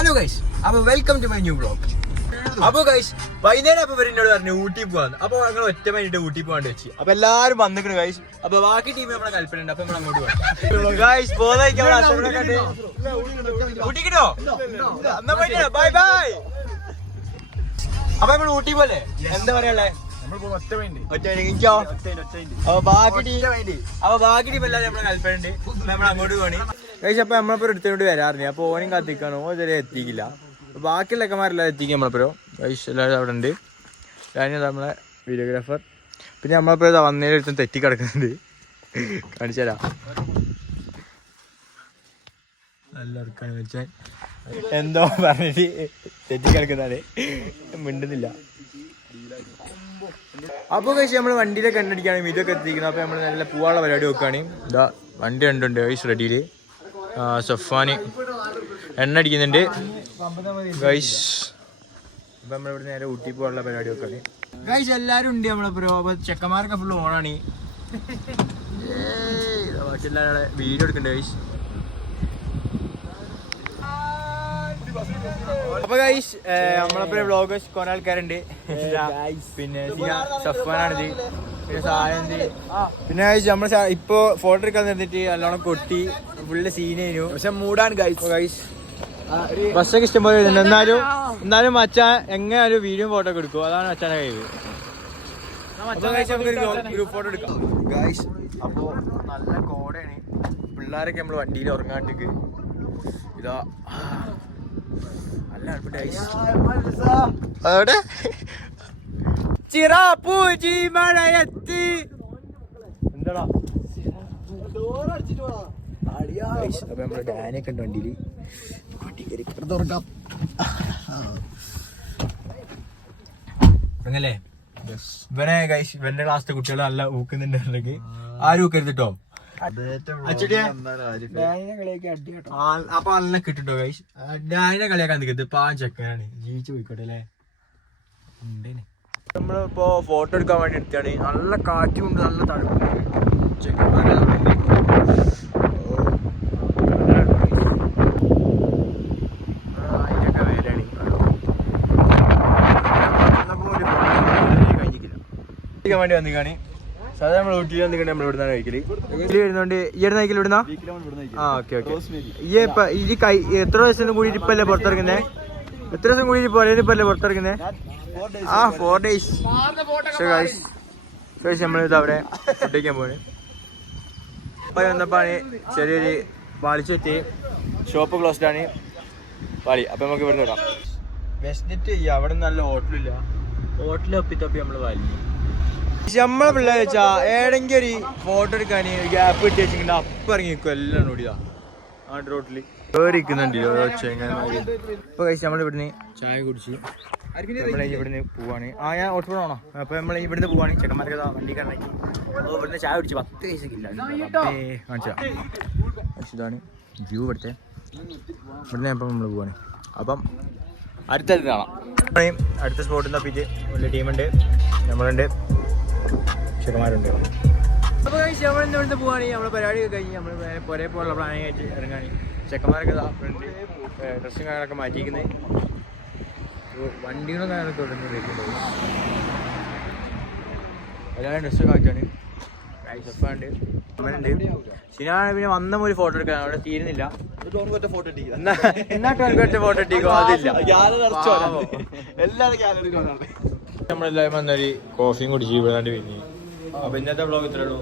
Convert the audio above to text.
Hello guys, അപ്പൊ welcome to my new vlog. അപ്പൊ guys വൈകുന്നേരം അപ്പൊ എന്നോട് പറഞ്ഞു ഊട്ടി പോവാന്ന്. അപ്പൊ ഞങ്ങൾ ഒറ്റ മൈൻഡ് ഊട്ടി പോകാണ്ട് വെച്ച്. അപ്പൊ എല്ലാരും വന്നിക്കണ് ഗൈസ്. അപ്പൊ ബാക്കി ടീം നമ്മളെ കൽപ്പനുണ്ട്. അപ്പൊ നമ്മൾ അങ്ങോട്ട് പോകാം ഗൈസ്. ഊട്ടിക്കിട്ടോ bye bye. അപ്പൊ നമ്മൾ ഊട്ടി പോലെ എന്താ പറയാ ബാക്കി ടീം എല്ലാവരും നമ്മളെ കൽപ്പനുണ്ട്. നമ്മൾ അങ്ങോട്ട് പോകണേ ഗൈസ്. അപ്പൊ നമ്മളിപ്പോ എടുത്തോണ്ട് വരാറുണ്ട്. അപ്പൊ ഓനും കത്തിക്കാണോ ഇതുവരെ എത്തിക്കില്ല. ബാക്കിയുള്ള അക്കന്മാരെല്ലാവരും എത്തിക്കും നമ്മളപ്പോ ഗൈസ്. എല്ലാവരും അവിടെ ഉണ്ട്. ഞാൻ നമ്മളെ വീഡിയോഗ്രാഫർ. പിന്നെ നമ്മളിപ്പോ വന്നേരം തെറ്റി കിടക്കുന്നുണ്ട്. കാണിച്ചു തരാം. എല്ലാവർക്കാണ് വെച്ചാൽ എന്തോ പറഞ്ഞിട്ട് തെറ്റി കിടക്കുന്നതാണ്, മിണ്ടുന്നില്ല. അപ്പോൾ കഴിച്ച് നമ്മൾ വണ്ടിയിലെ കണ്ണടിക്കുകയാണ്. ഇതൊക്കെ എത്തിക്കുന്നത്. അപ്പോൾ നമ്മൾ നല്ല പൂവാനുള്ള പരിപാടി വെക്കുകയാണ്. ഇതാ വണ്ടി രണ്ടുണ്ട് ഗൈസ് റെഡിയിൽ. സഫാന് എണ്ണ അടിക്കുന്നുണ്ട് ഗൈസ്. അപ്പം നമ്മളിവിടെ നേരെ ഊട്ടി പോകാനുള്ള പരിപാടി വെക്കാണ് ഗൈസ്. എല്ലാവരും ഉണ്ട് നമ്മളെപ്പോ. അപ്പോൾ ചെക്കന്മാരൊക്കെ ഫുള്ള് ഓണാണ്. ബാക്കി എല്ലാവരും വീഡിയോ എടുക്കണ്ടേ ഗൈസ്. അപ്പൊ ഗൈസ് നമ്മളെപ്പോ വ്ളോഗേഴ്സ് കുറെ ആൾക്കാരുണ്ട്. പിന്നെ സഫാനാണിത്, പിന്നെ സായന്ത്. പിന്നെ നമ്മൾ ഇപ്പൊ ഫോട്ടോ എടുക്കാൻ നിർത്തിട്ട് നല്ലോണം കൊട്ടി ഫുള്ള് സീനായിരുന്നു. പക്ഷെ മൂടാണ് ഗൈസ്. ബസ്സൊക്കെ ഇഷ്ടംപോലെ വരുന്നുണ്ട്. എന്നാലും മച്ചാൻ എങ്ങനെയാലും വീഡിയോ ഫോട്ടോ ഒക്കെ എടുക്കും. അതാണ് മച്ചാനെ കഴിവ്. ഗ്രൂപ്പ് ഫോട്ടോ എടുക്കാം ഗൈസ്. അപ്പൊ നല്ല കോടയാണ്. പിള്ളേരൊക്കെ നമ്മള് വണ്ടിയിൽ ഉറങ്ങാണ്ടിക്ക്. ഇതാ അതോടെ ചിറാപ്പൂജി മഴയത്തി എന്താടാ. അപ്പൊ നമ്മളെ ഡാനൊക്കെ ഉണ്ട് വണ്ടിയില്. തുറക്കാം അങ്ങല്ലേ. ഇവനെ ഗൈസ് ഇവന്റെ ക്ലാസ്സിലെ കുട്ടികൾ നല്ല ഊക്കുന്നുണ്ടെങ്കിൽ ആരും ഊക്കരുതിട്ടോ. അപ്പൊ നല്ല കിട്ടിട്ടോ ഗൈസ്. ഡാനിനെ കളിയാക്കാൻ നിൽക്കുന്നത് പാൻ ചെക്കനാണ്. ജീവിച്ചു പോയിക്കോട്ടെ അല്ലേ. നമ്മളിപ്പോ ഫോട്ടോ എടുക്കാൻ വേണ്ടി എടുത്താണ്. നല്ല കാറ്റും ഉണ്ട്, നല്ല തണുപ്പുണ്ട്. ചെക്കന്മാരെ വേണ്ടി വന്നിക്കാണ്. സാധാരണ നമ്മൾ ഊട്ടിയിൽ വന്നിട്ട് നമ്മൾ ഇവിടുന്നാണ് കഴിക്കല്. വരുന്നോണ്ട് ഈ ഒരു നയിക്കൽ ഇവിടുന്ന. ആ ഓക്കെ ഓക്കെ. ഈ എത്ര ദിവസം കൂടി ഇപ്പല്ലേ പുറത്തിറങ്ങുന്നേ? എത്ര ദിവസം കൂടി ഇപ്പല്ലേ പുറത്തിറങ്ങുന്നേ? 4 days. നമ്മളിത് അവിടെ ഫുഡ് കഴിക്കാൻ പോണ്. അപ്പൊ വന്നപ്പോണ് ചെറിയൊരു പാളിച്ചെത്തി. ഷോപ്പ് ക്ലോസ്ഡ് ആണ് പാളി. അപ്പൊ നമുക്ക് ഇവിടെ വിടാം. വിശന്നിട്ട് അവിടെ നല്ല ഹോട്ടലില്ല. ഹോട്ടലിൽ ഒപ്പിത്തപ്പി നമ്മള് വലിയ നമ്മളെ പിള്ളേർ വെച്ചാ ഏടെങ്കിൽ ഒരു ഫോട്ടോ എടുക്കാൻ ഗ്യാപ്പ് കിട്ടി വെച്ചിട്ടുണ്ടെങ്കിൽ അപ്പം ഇറങ്ങി നിൽക്കും. എല്ലാം നോടിയാ ആ റോട്ടില് കേറിക്കുന്നുണ്ട്. ഇപ്പൊ കഴിച്ച് നമ്മൾ ഇവിടുന്ന് ചായ കുടിച്ച് നമ്മളെ ഇവിടുന്ന് പോവാണ്. ഞാൻ ഓട്ടോ പോകണോ? അപ്പൊ നമ്മൾ ഇവിടുന്ന് പോവാണ്. ചെക്കന്മാർക്ക് വണ്ടി കറങ്ങി ഇവിടുന്ന് ചായ കുടിച്ച് 10 പൈസക്കില്ല. ഇതാണ് വ്യൂ ഇവിടുത്തെ. ഇവിടുന്ന് അപ്പം നമ്മൾ പോവാണ്. അപ്പം അടുത്തത് കാണാം. അടുത്ത സ്പോട്ടിൽ തപ്പിട്ട് വലിയ ടീമുണ്ട്, നമ്മളുണ്ട്, ചെക്കന്മാരുണ്ട്. അപ്പോൾ നമ്മളിന്ന് ഇവിടുന്ന് പോവുകയാണെങ്കിൽ നമ്മുടെ പരിപാടി കഴിഞ്ഞ് നമ്മൾ പുറേ പോകാനുള്ള പ്ലാനിങ് ആയിട്ട് ഇറങ്ങാണ്. ചെക്കന്മാരൊക്കെ ഫ്രണ്ട് ഡ്രസ്സും കാര്യങ്ങളൊക്കെ മാറ്റിയിരിക്കുന്നത്. വണ്ടികളും കാര്യങ്ങളൊക്കെ ഇവിടെ നിന്ന് വെക്കുന്നത്. എല്ലാവരും ഡ്രസ്സൊക്കെ മാറ്റാണ്. ണ്ട് അമ്മനുണ്ട്. ശരിയാണ്. പിന്നെ വന്ന ഒരു ഫോട്ടോ എടുക്കാൻ അവിടെ തീരുന്നില്ല. ഫോട്ടോ ഇട്ടിക്കോ അതില്ല. നമ്മളെല്ലാവരും വന്നൊരു കോഫിയും കുടിച്ച് ഇവിടെ പിന്നെ. അപ്പൊ ഇന്നത്തെ വ്ളോഗ് ഇത്രയുള്ളൂ.